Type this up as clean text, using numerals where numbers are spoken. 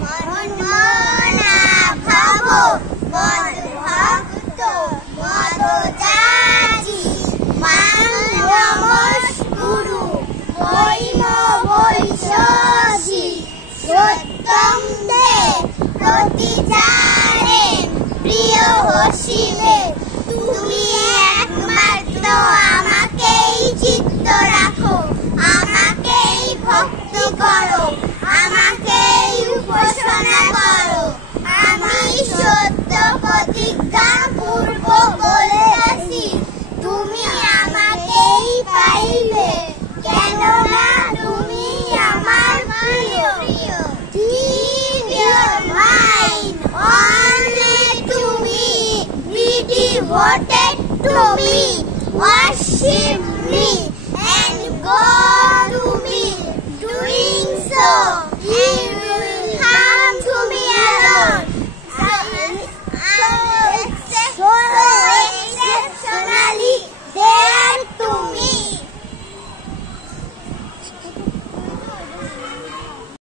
মনমনা ভাব মদভক্ত মদযাচী মাং নমস্কুরু মহিম বৈশসি সত্যং তে প্রতিচারে প্রিয় হসিবে তুমি একমাত্র আমাকেই চিত্ত রাখো আমাকেই ভক্তি করো আমাকেই উপাসনা করো আমি সত্য প্রতিজ্ঞা পূর্বক বলেছি তুমি আমাকেই পাইবে কেননা তুমি আমার প্রিয় Keep your mind only to me be devoted to me worship me